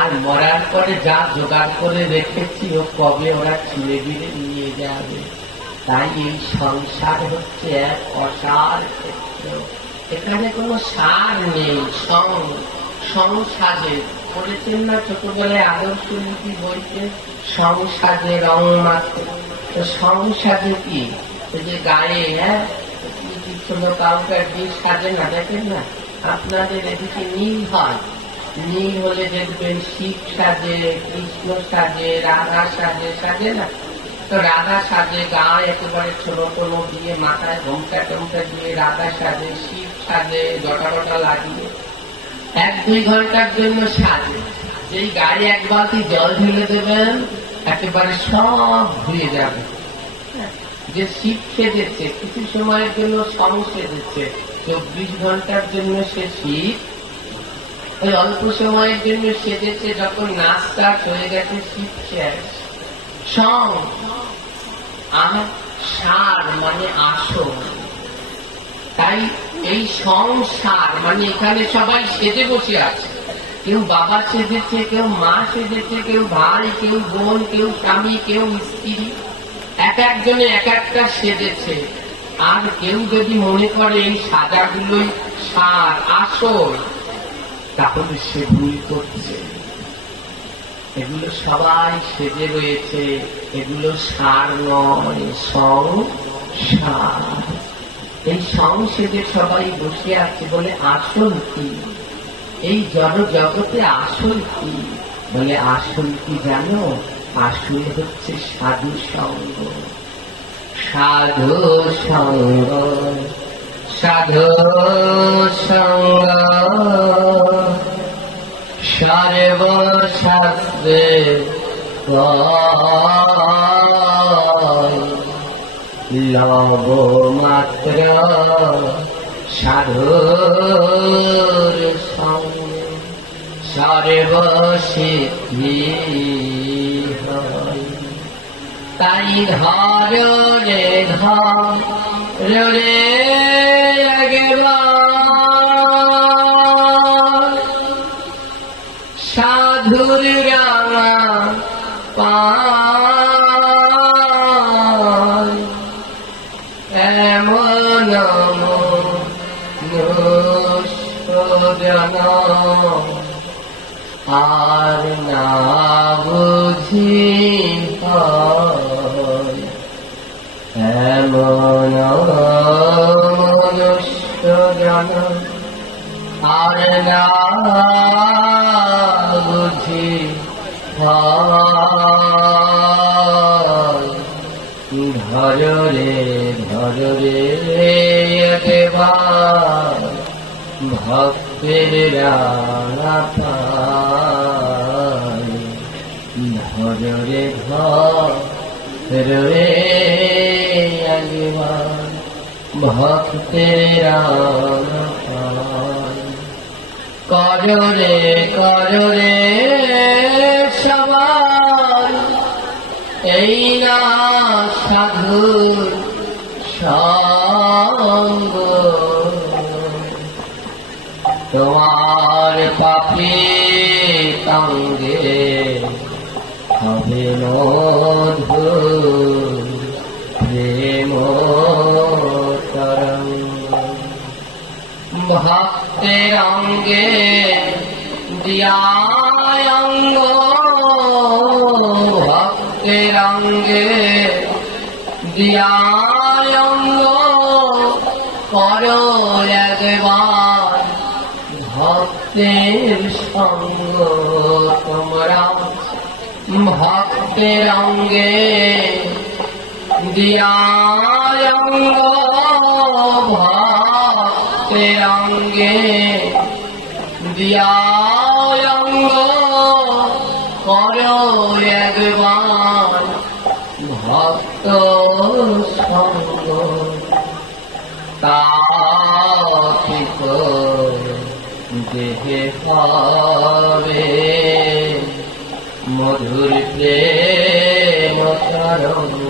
আর মরার পরে যা জোগাড় করে রেখেছি ও কবে ওরা ছিঁড়ে গিরে নিয়ে যাবে। তাই এই সংসার হচ্ছে এক অসার ক্ষেত্র। এখানে কোনো সার নেই, সংসারে পড়েছেন না ছোটবেলায় আদর্শ নীতি বইতে, সংসারে রং মাত্র। তো সংসারে কি, যে গায়ে কাউকে দিয়ে সাজে না, দেখেন না আপনাদের এদিকে নীল হয়, নীল হলে দেখবেন শিব সাজে, কৃষ্ণ সাজে, রাধা সাজে, সাজে না? তো রাধা সাজে, গায়ে একেবারে ছোট কোনো দিয়ে, মাথায় ঘোমটা টোমটা দিয়ে রাধা সাজে, শিব সাজে জটা টটা লাগিয়ে, 1-2 ঘন্টার জন্য সাজে। যেই গায়ে এক বালতি জল ঢেলে দেবেন, একেবারে সব ধুয়ে যাবে। যে শিব সেজেছে, কিছু সময়ের জন্য সং সেজেছে, 24 ঘন্টার জন্য সে শিব, ওই অল্প সময়ের জন্য সেজেছে, যখন নাচ টাচ হয়ে গেছে শিব শেষ। সং আর সার মানে আসল। তাই এই সংসার মানে এখানে সবাই সেজে বসে আছে, কেউ বাবা সেজেছে, কেউ মা সেজেছে, কেউ ভাই, কেউ বোন, কেউ স্বামী, কেউ স্ত্রী, এক একজনে এক একটা সেজেছে। আর কেউ যদি মনে করে এই সাজাগুলোই সার আসল, তাহলে সে ভুল করছে। এগুলো সবাই সেজে রয়েছে, এগুলো সার নয়, সংসার। এই সংসেজে সবাই বসে আছে বলে আসল কি? এই জড় জগতে আসল কি? বলে আসল কি জানো? আসল হচ্ছে সাধু সঙ্গ। সাধু সঙ্গ, সাধু সঙ্গ সর্বশাস্ত্রে লব মাত্র সাধুর সঙ্গে সর্বসিদ্ধি হয়। তাই ধর রে ধর রে সাধুর রাঙা পায়, এমন জন আর না বুঝি হয়, এমন মনুষ্য জন আর না বুঝি হয়। ধর রে দেবা ভক্তের রাঙা পায়, ধর রে ভক্তের রাঙা পায়। কর রে সবাই এই না সাধুর সঙ্গ, তোমার পাপে সঙ্গে হবে মধু প্রেম তরঙ্গ। ভক্তের অঙ্গে দিয়ায় অঙ্গ, ভক্তের অঙ্গে দিয়ায়ঙ্গ করো একবার ভক্তের সঙ্গ তোমরা ভক্তের অঙ্গে দিয়ায়ঙ্গ ভক্তের অঙ্গে দিয়ায়ঙ্গ করো একবার ভক্ত সঙ্গ তাপিত দেহে হবে মধুর প্রেম তরঙ্গ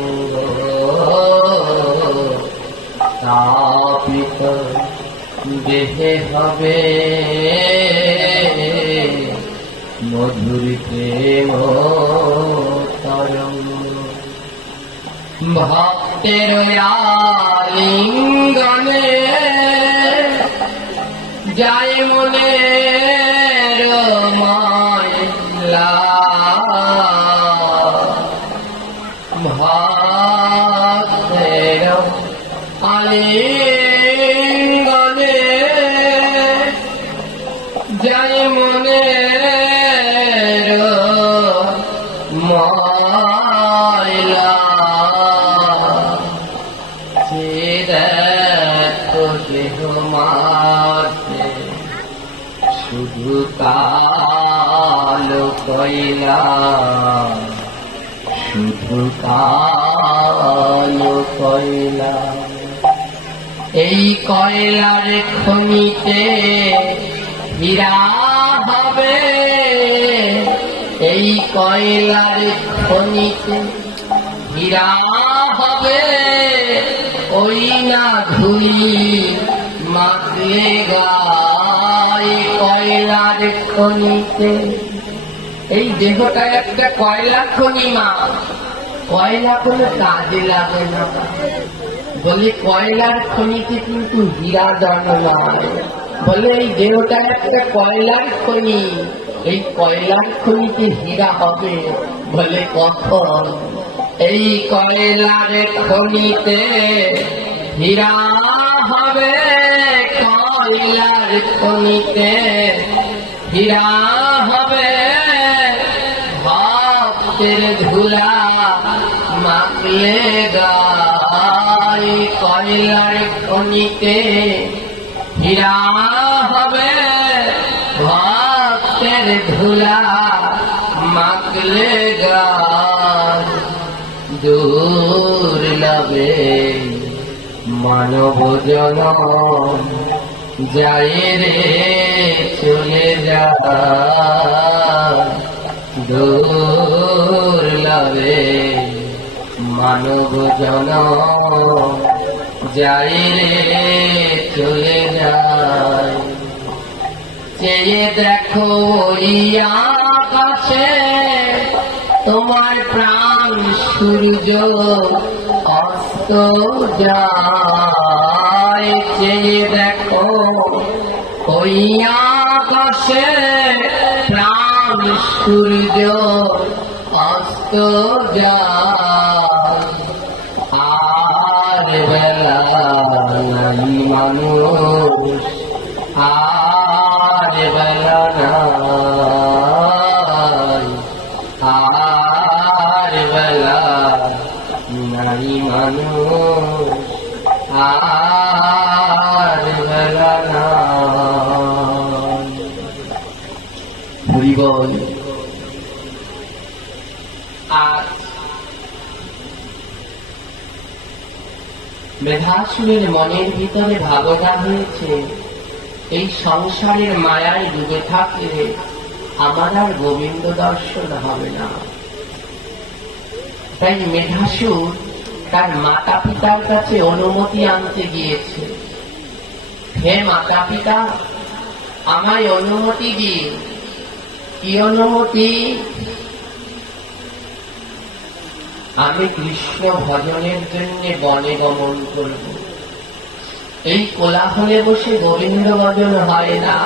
তাপিত দেহে হবে মধুর প্রেম তরঙ্গ ভক্তের আলিঙ্গনে যায় মনে মাইলা ভক্তের আলিঙ্গনে যায় মনে মাইলা দেহ মাতে শুধু কালো কয়লা শুধু কালো কয়লা এই কয়লার খনিতে হীরা হবে এই কয়লার খনিতে হীরা হবে ওই না ধুলি মাতলে গায়ে কয়লার খনিতে এই দেহটা একটা কয়লা খনি মা কয়লা কোনো কাজে লাগে না বলে কয়লার খনিতে কিন্তু হীরা জন্ম নয় বলে এই দেহটা একটা কয়লার খনি এই কয়লার খনিতে হীরা হবে বলে কখন এই কয়লার খনিতে হীরা হবে কয়লার খনিতে হীরা হবে ভক্তের ধুলা মাখলে গায়ে কয়লার খনিতে হীরা হবে ভক্তের ধুলা মাখলে গায়ে দুর্লভে মানব জনম যায় রে চলে যা দুর্লভে মানব জনম যায় রে চলে যায় চেয়ে দেখো ইয়া কাছে তোমার প্রাণ সূর্য অস্ত যায় চেয়ে দেখো ওই আকাশে প্রাণ সূর্য অস্ত যায় আর বেলা নাই মানুষ আর বেলা নাই আর বেলা নাই মানুষ আর বেলা নাই হরিবল আজ মেধাসুরের মনের ভিতরে ভাবনা হয়েছে এই সংসারের মায়ায় ডুবে থাকলে আমার আর গোবিন্দ দর্শন হবে না তাই মেধাসুর তার মাতা পিতার কাছে অনুমতি আনতে গিয়েছে হে মাতা পিতা আমায় অনুমতি দিন কি অনুমতি আমি কৃষ্ণ ভজনের জন্য বনে গমন করব এই কোলাহলে বসে গোবিন্দ ভজন হয় না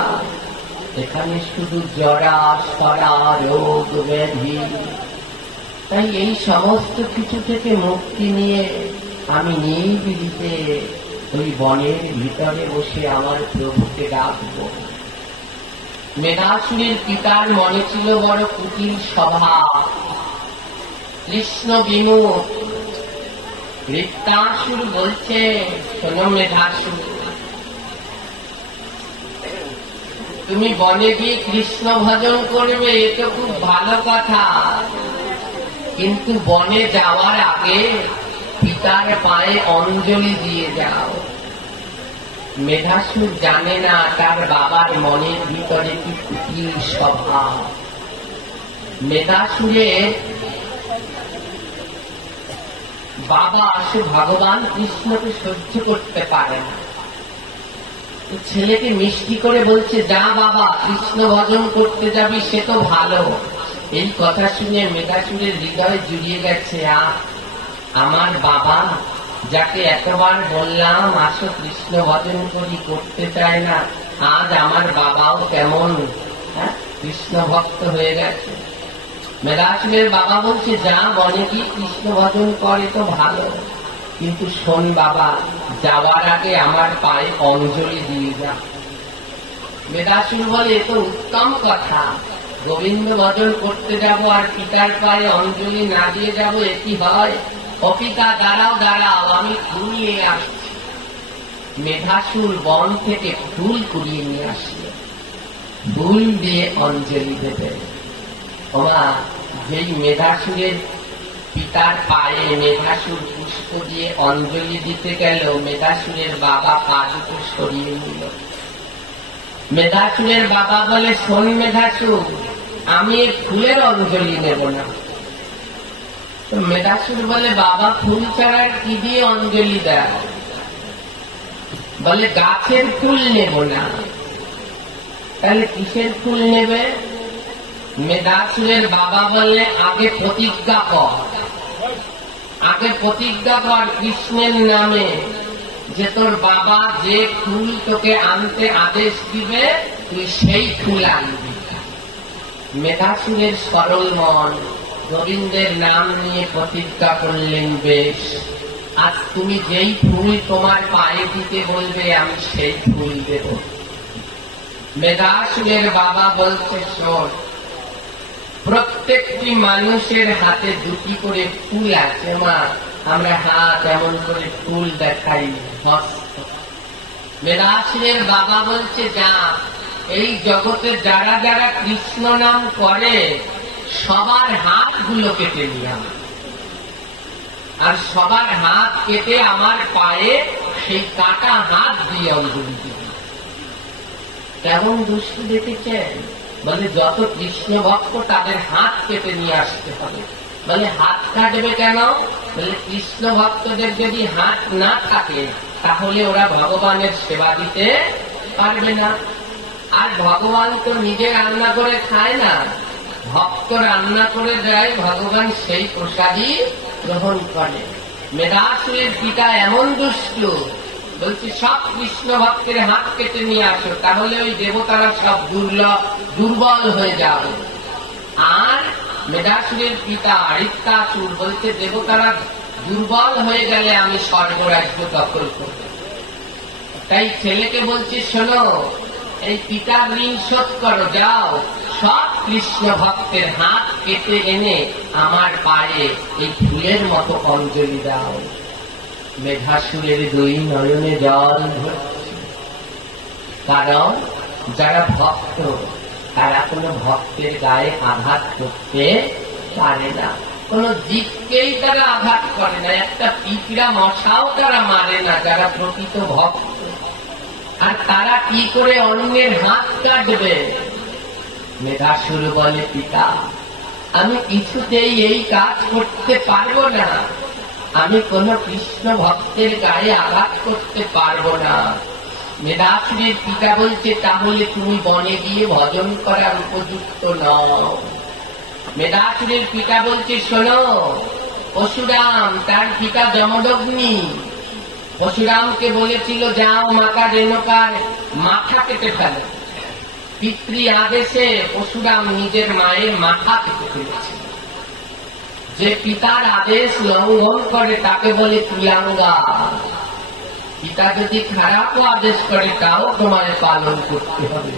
এখানে শুধু জরা সরা রোগ ব্যাধি তাই এই সমস্ত কিছু থেকে মুক্তি নিয়ে আমি নিরিবিলিতে ওই বনের ভিতরে বসে আমার প্রভুকে ডাকবো। মেধাসুরের পিতার মনে ছিল বড় কুটিল স্বভাব, কৃষ্ণ বিমুখ। বৃত্তাসুর বলছে, শোনো মেধাসুর, তুমি বনে গিয়ে কৃষ্ণ ভজন করবে, এ তো খুব ভালো কথা, কিন্তু বনে যাওয়ার আগে পিতার পায়ে অঞ্জলি দিয়ে যাও। মেধাসুর জানে না তার বাবার মনের ভিতরে কি কুটিল স্বভাব। মেধাসুরের বাবা সে ভগবান কৃষ্ণকে সহ্য করতে পারে না। ছেলেকে মিষ্টি করে বলছে, যা বাবা, কৃষ্ণ ভজন করতে যাবি, সে তো ভালো। এই কথা শুনে মেধাসুরের হৃদয় জুড়িয়ে গেছে, আমার বাবা যাকে এতবার বললাম আসো কৃষ্ণ ভজন করি, করতে চায় না, আজ আমার বাবাও কেমন কৃষ্ণ ভক্ত হয়ে গেছে। মেধাসুরের বাবা বলছে, যা বনে কি কৃষ্ণ ভজন করে তো ভালো, কিন্তু শোন বাবা, যাওয়ার আগে আমার পায়ে অঞ্জলি দিয়ে যা। মেধাসুর বলে, এ তো উত্তম কথা, গোবিন্দ ভজন করতে যাব আর পিতার পায়ে অঞ্জলি না দিয়ে যাব, এ কি হয়? ও পিতা, দাঁড়াও দাঁড়াও, আমি ফুল নিয়ে আসছি। মেধাসুর বন থেকে ফুল কুড়িয়ে নিয়ে আসলো, ফুল দিয়ে অঞ্জলি দেবে। ওমা, যেই মেধাসুরের পিতার পায়ে মেধাসুর পুষ্প দিয়ে অঞ্জলি দিতে গেল, মেধাসুরের বাবা পা দুটো সরিয়ে নিল। মেধাসুরের বাবা বলে, শোন মেধাসুর, আমি ফুলের অঞ্জলি নেব না। মেধাসুর বলে, বাবা ফুল ছাড়া কি দিয়ে অঞ্জলি দেয়? বলে, গাছের ফুল নেব না। তাহলে কিসের ফুল নেবে? মেধাসুরের বাবা বলে, আগে প্রতিজ্ঞা কর, আগে প্রতিজ্ঞা কর কৃষ্ণের নামে যে তোর বাবা যে ফুল তোকে আনতে আদেশ দিবে তুই সেই ফুল আনবি। মেধাসুরের সরল মন গোবিন্দের নাম নিয়ে প্রতিজ্ঞা করলেন, বেশ, আজ তুমি যেই ফুল তোমার পায়ে দিতে বলবে আমি সেই ফুল দেব। মেধাসুরের বাবা বলছে, শোন, প্রত্যেকটি মানুষের হাতে দুটি করে ফুল আছে মা, আমরা হাত এমন করে ফুল দেখাই, হস্ত। মেধাসুরের বাবা বলছে, যা, এই জগতে যারা যারা কৃষ্ণ নাম করে সবার হাতগুলো কেটে নিলাম, আর সবার হাত কেটে আমার পায়ে সেই কাটা হাত দিয়ে অঞ্জলি দিবি। কেমন দুষ্টু দেখেছেন? বলে, যত কৃষ্ণ ভক্ত তাদের হাত কেটে নিয়ে আসতে হবে। বলে, হাত কাটবে কেন? বলে, কৃষ্ণ ভক্তদের যদি হাত না থাকে তাহলে ওরা ভগবানের সেবা দিতে পারবে না। আর ভগবান তো নিজে রান্না করে খায় না, ভক্ত রান্না করে দেয়, ভগবান সেই প্রসাদই গ্রহণ করে। মেধাসুরের পিতা এমন দুষ্টু, বলছে সব কৃষ্ণ ভক্তের হাত কেটে নিয়ে আসো, তাহলে ওই দেবতারা সব দুর্বল হয়ে যাবে। আর মেধাসুরের পিতা ঋত্তাসুর বলছে, দেবতারা দুর্বল হয়ে গেলে আমি স্বর্গরাজ্য দখল করব। তাই ছেলেকে বলছে, শোনো, এই পিতার ঋণ শোধ করো, যাও সব কৃষ্ণ ভক্তের হাত কেটে এনে আমার পায়ে এই ফুলের মতো অঞ্জলি দাও। মেধাসুরের দুই নয়নে জল ভরছে, কারণ যারা ভক্ত তারা কোনো ভক্তের গায়ে আঘাত করতে পারে না, কোন জীবকেই তারা আঘাত করে না, একটা পিঁপড়া মশাও তারা মারে না যারা প্রকৃত ভক্ত। আর তারা কি করে অন্যের হাত কাটবে? মেধাসুর বলে, পিতা, আমি কিছুতেই এই কাজ করতে পারবো না, আমি কোন কৃষ্ণ ভক্তের গায়ে আঘাত করতে পারবো না। মেধাসুরের পিতা বলছে, তাহলে তুমি বনে গিয়ে ভজন করার উপযুক্ত নও। মেধাসুরের পিতা বলছে, শোনো, পরশুরাম তার পিতা যমদগ্নি পরশুরামকে বলেছিল, যাও মাতা রেণুকার মাথা কেটে ফেলো। পিতৃ আদেশে পরশুরাম নিজের মায়ের মাথা কেটে ফেলেছিল। যে পিতার আদেশ লঙ্ঘন করে তাকে বলে কুলাঙ্গা। পিতা যদি খারাপও আদেশ করে তাও তোমার পালন করতে হবে।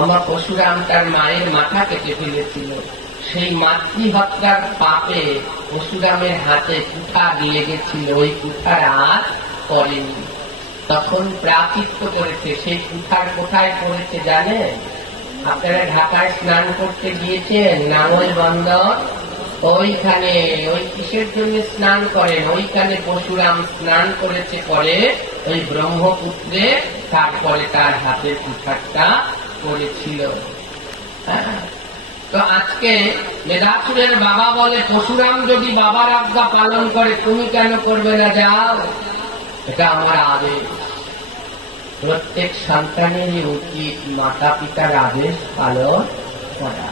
আমার পরশুরাম তার মায়ের মাথা কেটে ফেলেছিল, সেই মাতৃহত্যার পাপে পরশুরামের হাতে কুঠার লেগেছিল, ওই কুঠার আর পড়েনি। তখন প্রাচিত্য করেছে। সেই কুঠার কোথায় পড়েছে জানেন? আপনারা ঢাকায় স্নান করতে গিয়েছেন, নাঙ্গল বন্দর, ওইখানে ওই কিসের জন্য স্নান করেন, ওইখানে পরশুরাম স্নান করেছে পরে ওই ব্রহ্মপুত্রে, তারপরে তার হাতের কুঠারটা পড়েছিল। তো আজকে মেধাসুরের বাবা বলে, পরশুরাম যদি বাবার আজ্ঞা পালন করে তুমি কেন করবে না, যাও, এটা আমার আদেশ। প্রত্যেক সন্তানেরই উচিত মাতা পিতার আদেশ পালন করা।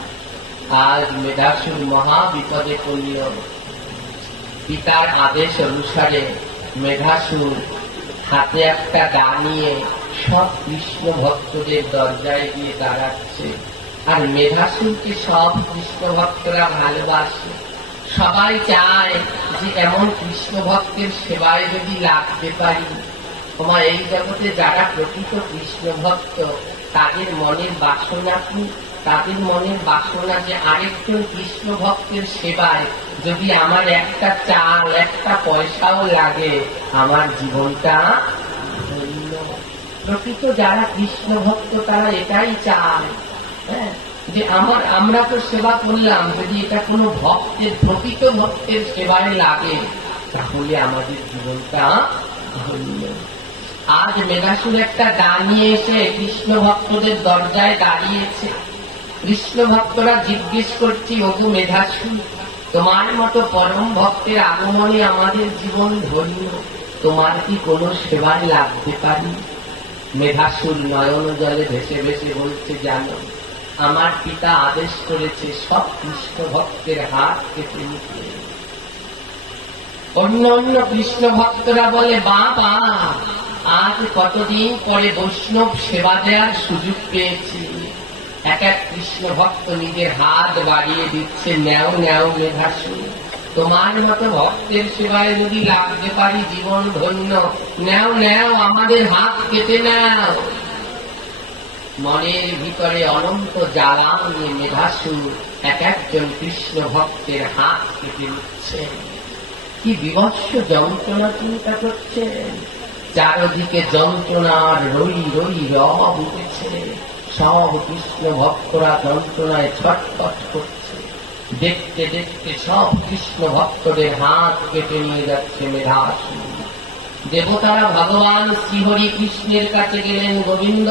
আজ মেধাসুর মহা বিপদে পড়ল। পিতার আদেশ অনুসারে মেধাসুর হাতে একটা দা নিয়ে সব কৃষ্ণ ভক্তদের দরজায় গিয়ে দাঁড়াচ্ছে। আর মেধাসুরকে সব কৃষ্ণ ভক্তরা ভালোবাসে। সবাই চায় যে এমন কৃষ্ণ ভক্তের সেবায় যদি লাগতে পারি। তোমার এই জগতে যারা প্রকৃত কৃষ্ণ ভক্ত তাদের মনের বাসনা কি? তাদের মনের বাসনা যে আরেকজন কৃষ্ণ ভক্তের সেবায় যদি আমার একটা চাল একটা পয়সাও লাগে আমার জীবনটা ধন্য। প্রকৃত যারা কৃষ্ণ ভক্ত তারা এটাই চায়, হ্যাঁ, যে আমরা তো সেবা করলাম, যদি এটা কোনো ভক্তের প্রকৃত ভক্তের সেবায় লাগে তাহলে আমাদের জীবনটা ধন্য। আজ মেধাসুর একটা দা নিয়ে এসে কৃষ্ণ ভক্তদের দরজায় দাঁড়িয়েছে। কৃষ্ণ ভক্তরা জিজ্ঞেস করছি, ওগো মেধাসুর, তোমার মতো পরম ভক্তের আগমনে আমাদের জীবন ধন্য, তোমার কি কোনো সেবায় লাগতে পারি? মেধাসুর নয়ন জলে ভেসে ভেসে বলছে, জানো, আমার পিতা আদেশ করেছে সব কৃষ্ণ ভক্তের হাত কেটে নিতে। অন্য অন্য কৃষ্ণ ভক্তরা বলে, বাবা, আজ কতদিন পরে বৈষ্ণব সেবা দেওয়ার সুযোগ পেয়েছি। এক এক কৃষ্ণ ভক্ত নিজের হাত বাড়িয়ে দিচ্ছে, নেও নেও মেধাসুর, তোমার মতো ভক্তের সেবায় যদি লাগতে পারি জীবন ধন্য, নেও নেও, আমাদের হাত কেটে নাও। মনের ভিতরে অনন্ত জ্বালা নিয়ে মেধাসুর এক একজন কৃষ্ণ ভক্তের হাত কেটে নিচ্ছে। কি বিভৎস যন্ত্রণা চিন্তা করছেন। চারদিকে যন্ত্রণার রই রই রব উঠেছে। সব কৃষ্ণ ভক্তরা যন্ত্রণায় ছটফট করছে। দেখতে দেখতে সব কৃষ্ণ ভক্তদের হাত কেটে নিয়ে যাচ্ছে মেধাসুর। দেবতারা ভগবান শ্রীহরি কৃষ্ণের কাছে গেলেন, গোবিন্দ,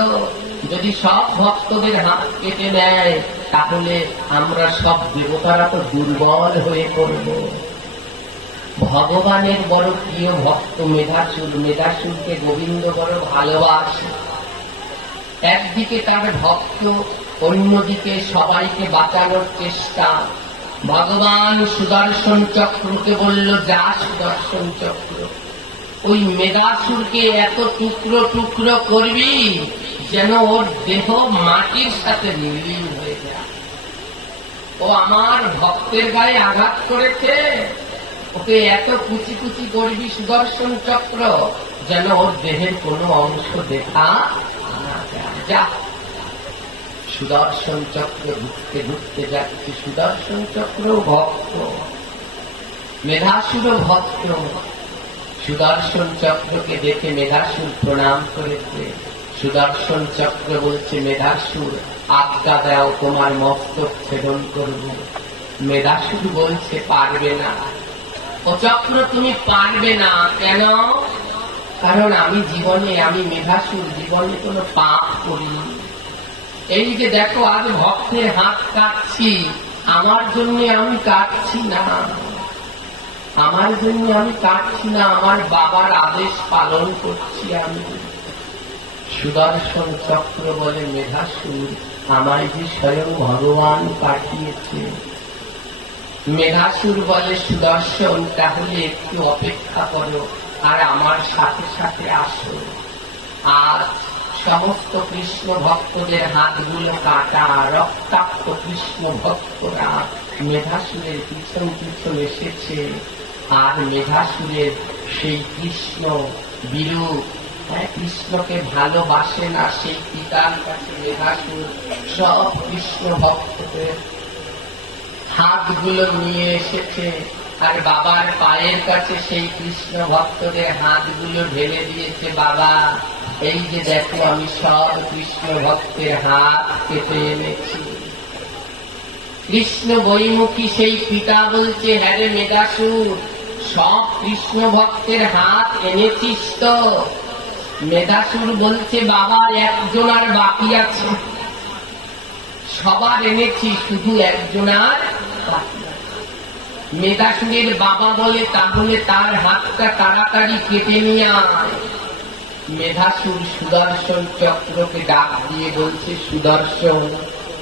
যদি সব ভক্তদের হাত কেটে নেয় তাহলে আমরা সব দেবতারা তো দুর্বল হয়ে পড়ব। ভগবানের বড় প্রিয় ভক্ত মেধাসুর। মেধাসুরকে গোবিন্দ বড় ভালোবাসে। একদিকে তার ভক্ত, অন্যদিকে সবাইকে বাঁচানোর চেষ্টা। ভগবান সুদর্শন চক্রকে বলল, যা সুদর্শন চক্র, ওই মেধাসুরকে এত টুকরো টুকরো করবি যেন ওর দেহ মাটির সাথে মিলিয়ে হয়ে যায়। ও আমার ভক্তের গায়ে আঘাত করেছে, ওকে এত কুচি কুচি করবি সুদর্শন চক্র যেন ওর দেহের কোনো অংশ দেখা না যায়। যা। সুদর্শন চক্র ঘুরতে ঘুরতে যাচ্ছে। সুদর্শন চক্র ভক্ত, মেধাসুর ভক্ত। সুদর্শন চক্রকে দেখে মেধাসুর প্রণাম করেছে। সুদর্শন চক্র বলছে, মেধাসুর, আজ্ঞা দাও, তোমার মস্তক ছেদন করব। মেধাসুর বলছে, পারবে না। ও চক্র, তুমি পারবে না। কেন? কারণ আমি মেধাসুর জীবনে কোনো পাপ করিনি। এই যে দেখো, আজ ভক্তের হাত কাটছি, আমার জন্য আমি কাটছি না। আমার জন্য আমি কাটছি না, আমার বাবার আদেশ পালন করছি আমি। সুদর্শন চক্র বলে, মেধাসুর, আমায় যে স্বয়ং ভগবান পাঠিয়েছে। মেধাসুর বলে, সুদর্শন, তাহলে একটু অপেক্ষা করো আর আমার সাথে সাথে আসো। আজ সমস্ত কৃষ্ণ ভক্তদের হাতগুলো কাটা, রক্তাক্ত কৃষ্ণ ভক্তরা মেধাসুরের পিছন পিছন এসেছে, আর মেধাসুরের সেই কৃষ্ণ বিরূপ, কৃষ্ণকে ভালোবাসে না, সেই পিতার কাছে মেধাসুর সব কৃষ্ণ ভক্তদের হাতগুলো নিয়ে এসেছে, আর বাবার পায়ের কাছে সেই কৃষ্ণ ভক্তদের হাতগুলো ঢেলে দিয়েছে। বাবা, এই যে দেখো আমি সব কৃষ্ণ ভক্তের হাত কেটে এনেছি। কৃষ্ণ বৈমুখী সেই পিতা বলছে, হ্যাঁ রে মেধাসুর, সব কৃষ্ণ ভক্তের হাত এনেছিস তো? মেধাসুর বলছে, বাবা একজন আর বাকি আছে, সবার এনেছি, শুধু একজন আর বাকি আছে। মেধাসুরের বাবা বলে, তাহলে তার হাতটা তাড়াতাড়ি কেটে নিয়ে আয়। মেধাসুর সুদর্শন চক্রকে ডাক দিয়ে বলছে, সুদর্শন,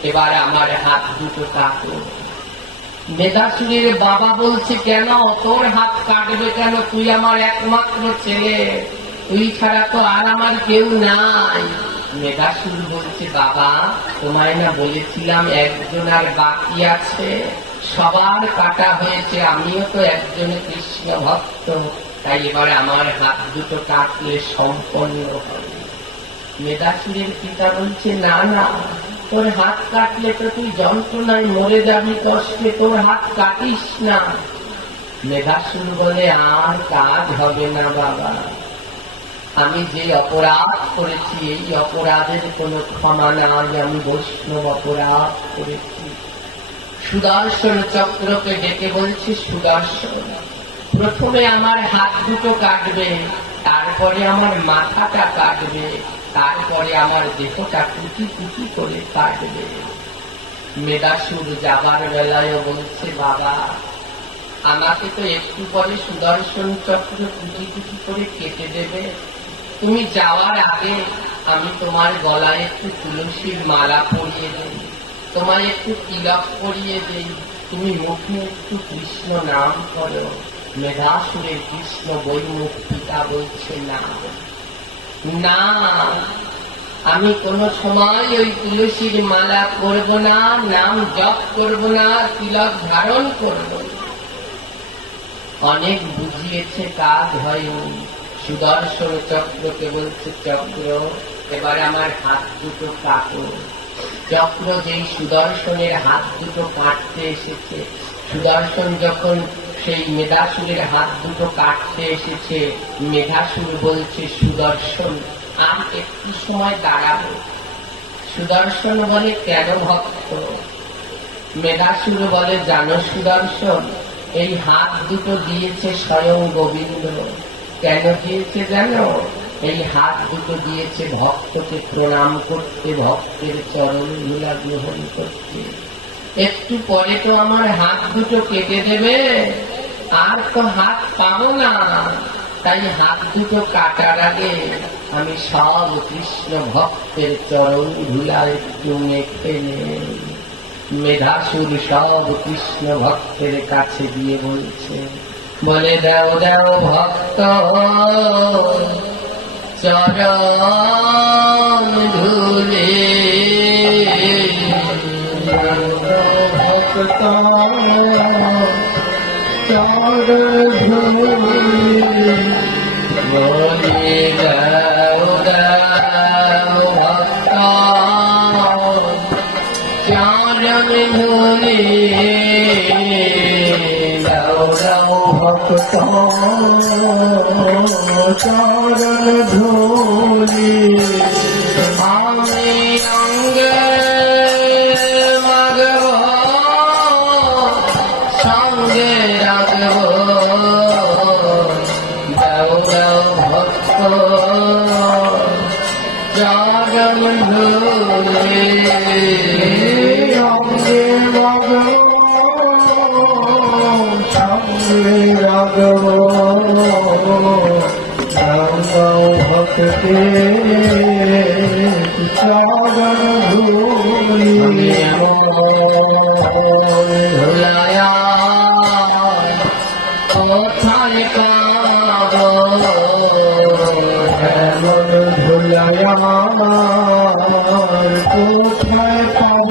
এবার আমার হাত দুটো কাটো। মেধাসুরের বাবা বলছে, কেন তোর হাত কাটবে কেন? তুই আমার একমাত্র ছেলে, তুই ছাড়া তো আর আমার কেউ নাই। মেধাসুর বলছে, বাবা তোমায় না বলেছিলাম একজন আর বাকি আছে? সবার কাটা হয়েছে, আমিও তো একজন কৃষ্ণ ভক্ত, তাই এবার আমার হাত দুটো কাটলে সম্পন্ন হবে। মেধাসুরের পিতা বলছে, না না, তোর হাত কাটলে তো তুই যন্ত্রণায় মরে যাবি কষ্টে, তোর হাত কাটিস না। মেধাসুর বলে, আর কাজ হবে না বাবা, আমি যে অপরাধ করেছি এই অপরাধের কোনো ক্ষমা নাই, আমি বৈষ্ণব অপরাধ করেছি। সুদর্শন চক্রকে ডেকে বলছি, সুদর্শন, প্রথমে আমার হাত দুটো কাটবে, তারপরে আমার মাথাটা কাটবে, তারপরে আমার দেহটা কুচি কুচি করে কাটবে। মেধাসুর যাবার বেলায় বলছে, বাবা আমাকে তো একটু পরে সুদর্শন চক্র কুচি কুচি করে কেটে দেবে, তুমি যাওয়ার আগে আমি তোমার গলায় একটু তুলসীর মালা পরিয়ে দেই, তোমায় একটু তিলক পরিয়ে দেই, তুমি মুখে একটু কৃষ্ণ নাম করো। মেধাসুরের কৃষ্ণ বৈমুখ পিতা বলছে, না না, আমি কোন সময় ওই তুলসীর মালা করব না, নাম জপ করব না, তিলক ধারণ করব না। অনেক বুঝিয়েছে, কাজ হয়নি। সুদর্শন চক্রকে বলছে, চক্র এবার আমার হাত দুটো কাটো। চক্র যেই সুদর্শনের হাত দুটো কাটতে এসেছে, সুদর্শন যখন সেই মেধাসুরের হাত দুটো কাটতে এসেছে, মেধাসুর বলছে, সুদর্শন আর একটু সময় দাঁড়াবো। সুদর্শন বলে, কেন ভক্ত? মেধাসুর বলে, জানো সুদর্শন, এই হাত দুটো দিয়েছে স্বয়ং গোবিন্দ। কেন দিয়েছে জানো? এই হাত দুটো দিয়েছে ভক্তকে প্রণাম করতে, ভক্তের চরণ ধুলা গ্রহণ করতে। একটু পরে তো আমার হাত দুটো কেটে দেবে, আর তো হাত পাবো না, তাই হাত দুটো কাটার আগে আমি সব কৃষ্ণ ভক্তের চরণ ধুলা একটু মেখে নেই। মেধাসুর সব কৃষ্ণ ভক্তের কাছে দিয়ে বলছে, বলে, দাও দাও ভক্ত চরণ ধুলে, ভক্ত চরণ ধুলে, বলে দাও দাও ভক্ত চরণ ধুলে, দাও দাও ভক্ত চরণ ধুলে, আমি অঙ্গে মাগব সঙ্গে রাখব, দাও দাও ভক্ত চরণ ধুলে, অঙ্গে রাগব সঙ্গে রাগব, দাও দাও ভক্তে চরণ ধুলে, ধুলায়া কোথায় পাব, এমন ধুলায় আমার কোথায় পাব,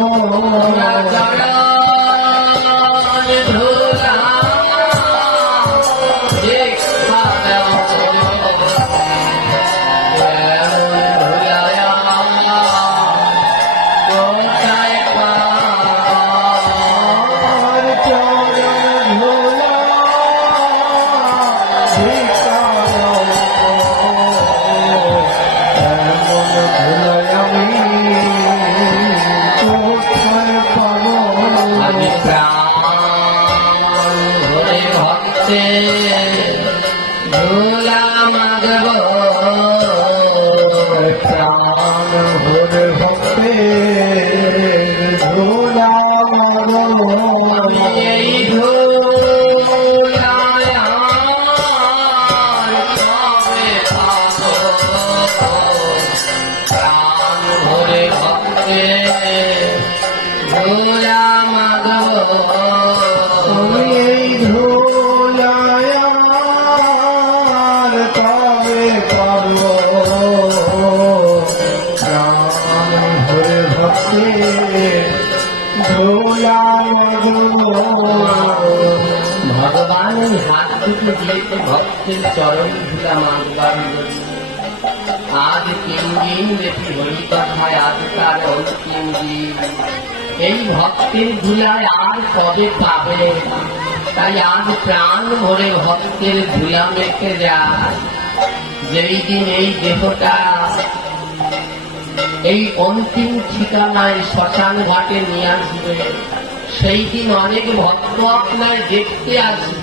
প্রাণ ভরে ভক্তে ধুলা মাগব প্রাণ ভরে ভক্তে ধুলা আমি এই ধুলায় আর কবে পাবো? প্রাণ ভরে ভক্তে ধুলা মাগব তুমি এই ধুলায়ার তবে পাবো প্রাণ ভরে ভক্তে ধুলায় ভগবান এই হাত দুটো দিয়েছে ভক্তের চরণ ধুলা মাগবার জন্য। আজ 3 দিন বেশি হরি কথায় আজ তার অন্তিম দিন। এই ভক্তের ধুলায় আর কবে পাবে? তাই আজ প্রাণ ভরে ভক্তের ধুলা মেখে যায়। যেই দিন এই দেহটা এই অন্তিম ঠিকানায় শ্মশান ঘাটে নিয়ে আসবে, সেই দিন অনেক ভক্ত আপনার দেখতে আসবে।